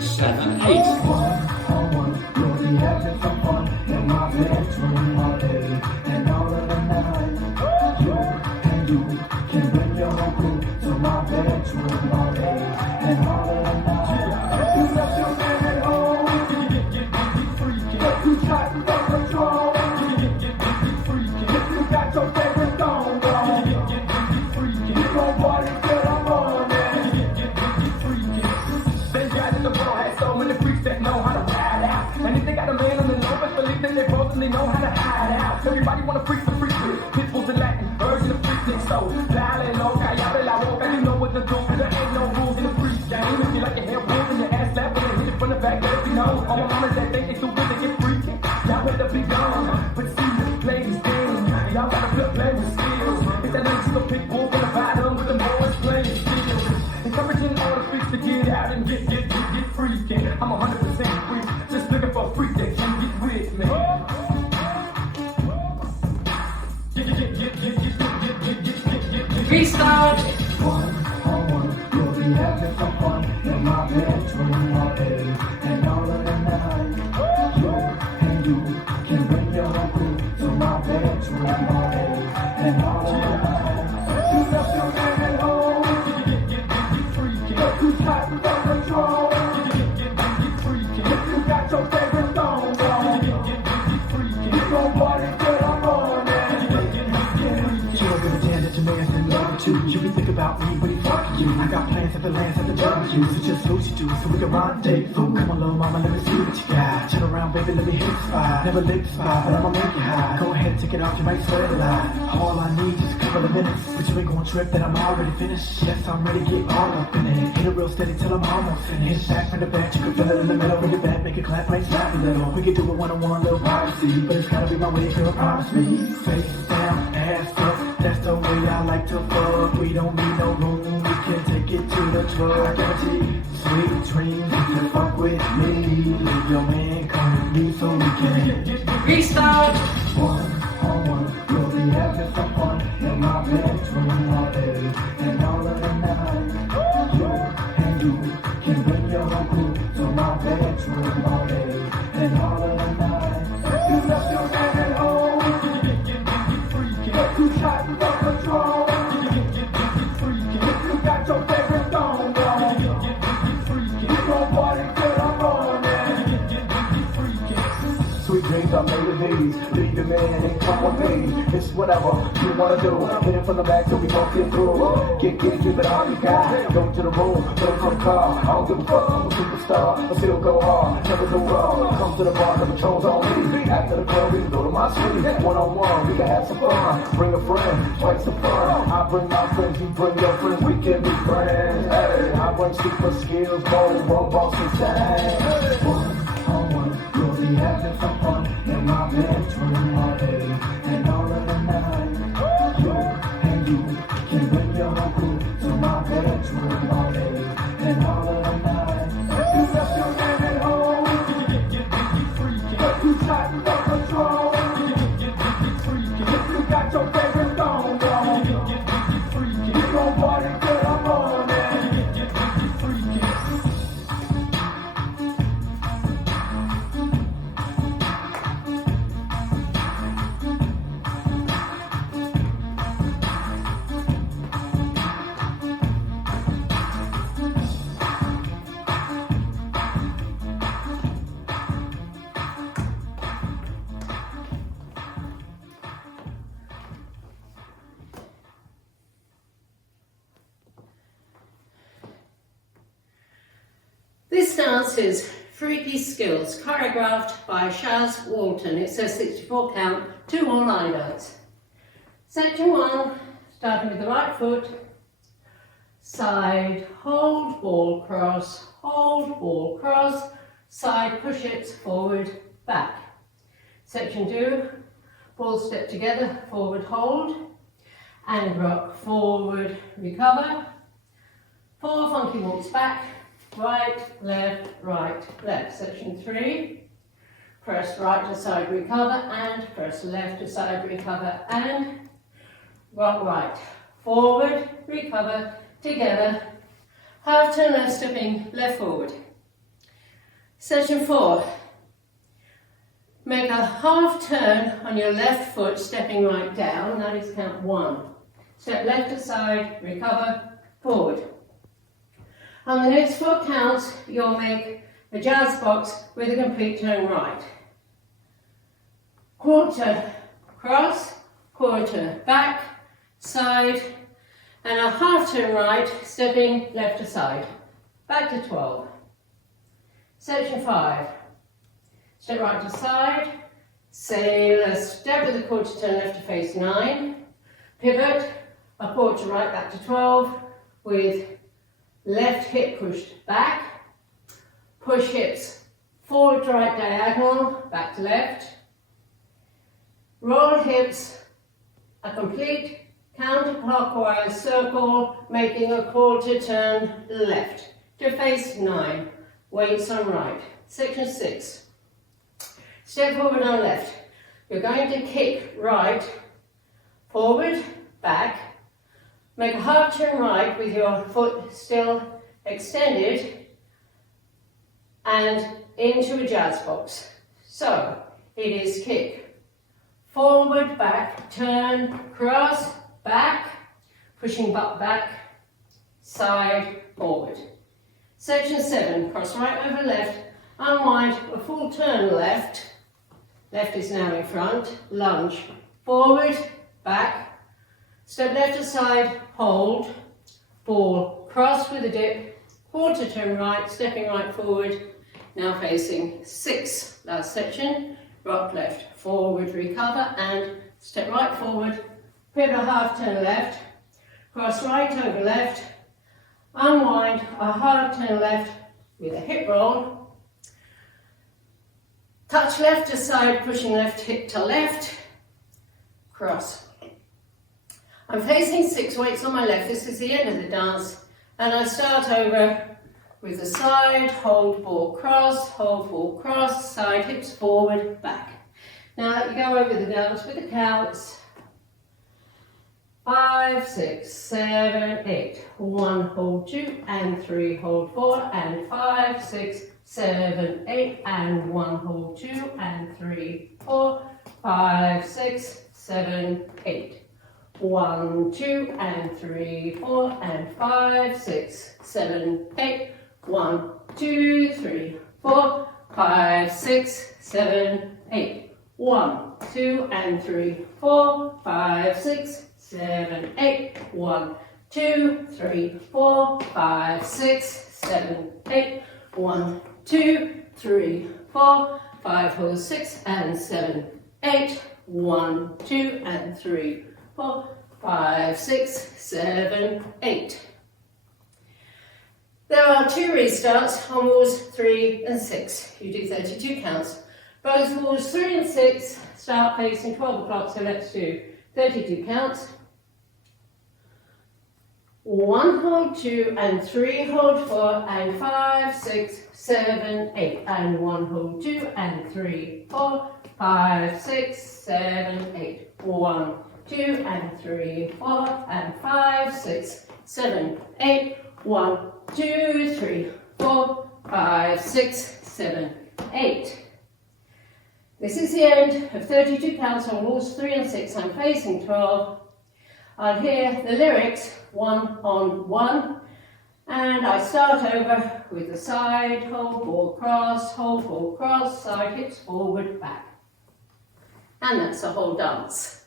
6, 7, 8. You'll be having some fun in my bedroom all day and all of the night. You can bring your whole crew to my bedroom all day and all of the night. You left your man at home. Get freaky. But you tried to take control. Get freaky. If you got your favorite song on. Get freaky. You gon' party till the morning. Get freaky. Then guys in the world had so many freaks that know how to ride out. And if they got a man on the low, best believe that they're both and they know how to hide out. Everybody wanna freak the freak with pitbulls and Latin, version of freak so. Dale loca, ya ve la boca, you know what to do. There ain't no rules in the freak game. If you like your hair pulled and your ass slapped and hit it from the back, let it be known. All my mamas that think they too good to get freaky, y'all better be gone. But see, play this game, y'all gotta play with skills. If that ain't a pit bull in the bottom with the boys playing skills. Encouraging all the freaks to get out and get freaky. I'm 100% free, just looking for a freak that can get with me. Restart. One on one, you'll be having some fun in my bedroom all day and all of the night. You can bring your whole crew to my bedroom all day and all of the night. You left your man at home. Get freaky. But you tried to take control. Get freaky. If you got your favorite song on. Get freaky. You gon' party till the morning. You're gonna jam that your man's in love with you. You can think about me when he fucking you. I got plans at the lands at the jungle you. So just what you do so we can rendezvous. Come on, little mama, let me see what you got. Turn around, baby, let me hit the spot. Never lick the spot, but I'ma make you high. Go ahead, take it off, you might sweat a lot. All I need is a couple of minutes. But you ain't gonna trip that I'm already finished. Yes, I'm ready, get all up in it. Hit it real steady till I'm almost finished. Hit back from the back, you can feel it in the middle. Bring it back, make it clap, might slap a little. We can do it one-on-one, little privacy. But it's gotta be my way, girl, promise me. Face down, ass up. That's the way I like to fuck. We don't need no room, we can take it to the truck. I guarantee sweet dreams if you fuck with me. Leave your man, come with me so we can Restart. one on one. You'll be having some fun in my bedroom all day and all of the night. You can bring your whole crew to my bedroom all day and all of the night. You left your man at home. Get freaky. But you tried to take control. Get freaky. If you got your favorite song on. Get freaky. You gon' party till the morning. Get freaky. Sweet dreams are made of these. Leave your man and come with me. It's whatever you wanna do. Hit it from the back so we both get through. Get give it all you got. Go to the room, go to the car. I don't give a fuck, I'm a superstar. I still go hard, never go wrong. Come to the bar, the patrol's on me. After the club, we can go to my suite. One-on-one, we can have some fun. Bring a friend, fight some fun. I bring my friends, you bring your friends. We can be friends. Hey, I bring super skills, bold, robots, and time. One-on-one, you'll be having some fun in my bedroom all day and all of the night. You can bring your whole crew to my bedroom all day and all of the night. You left your man at home. Get freaky. But you tried to take control. Get freaky. If you got your favorite song on. Get freaky. You gon' party till the morning. Get freaky. This dance is Freaky Skillz, choreographed by Shaz Walton. It says 64 count, 2 more line notes. Section 1, starting with the right foot, side, hold, ball, cross, side, push hips, forward, back. Section 2, ball step together, forward, hold, and rock, forward, recover. 4 funky walks back, right, left. Section 3, press right to side, recover, and press left to side, recover, and rock right. Forward, recover, together, half turn left stepping, left forward. Section 4. Make a half turn on your left foot, stepping right down. That is count 1. Step left aside, recover, forward. On the next 4 counts, you'll make a jazz box with a complete turn right. Quarter cross, quarter back, side, and a half turn right, stepping left aside. Back to 12. Section 5. Step right to side, sailor step with a quarter turn left to face 9, pivot, a quarter right back to 12, with left hip pushed back, push hips forward to right diagonal, back to left, roll hips, a complete counterclockwise circle, making a quarter turn left to face 9, weights on right. Section 6. Step forward on left. You're going to kick right, forward, back, make a half turn right with your foot still extended and into a jazz box. So it is kick, forward, back, turn, cross, back, pushing butt back, side, forward. Section 7, cross right over left, unwind, a full turn left, left is now in front, lunge, forward, back, step left aside, hold, ball, cross with a dip, quarter turn right, stepping right forward, now facing 6, last section, rock left, forward, recover, and step right forward, pivot half turn left, cross right over left, unwind, a half turn left with a hip roll, touch left to side, pushing left hip to left, cross. I'm facing 6 weights on my left. This is the end of the dance, and I start over with the side, hold, ball, cross, side, hips forward, back. Now you go over the dance with the counts. 5, 6, 7, 8. 1, hold 2, and 3, hold 4, and 5, 6, 7, 8, and 1, hold 2, and 3, 4, 5, 6, 7, 8. 1, 2, and 3, 4, and 5, 6, 7, 8. 1, 2, 3, 4, 5, 6, 7, 8. 1, 2, and 3, 4, 5, 6, 7, 8. 1, 2, 3, 4, 5, 6, 7, 8. 1, 2, 3, 4, 5, 4, 6, and 7, 8. 1, 2, and 3, 4, 5, 6, 7, 8. There are 2 restarts on walls 3 and 6. You do 32 counts. Both walls 3 and 6 start facing 12 o'clock, so let's do 32 counts. 1, hold 2, and 3, hold 4, and 5, 6, 7, 8, and 1, hold 2, and 3, 4, 5, 6, 7, 8. 1, 2, and 3, 4, and 5, 6, 7, 8. 1, 2, 3, 4, 5, 6, 7, 8. This is the end of 32 counts on walls 3 and 6. I'm facing 12. I'll hear the lyrics 1 on 1, and I start over with the side, hold, ball, cross, side, hips forward, back. And that's the whole dance.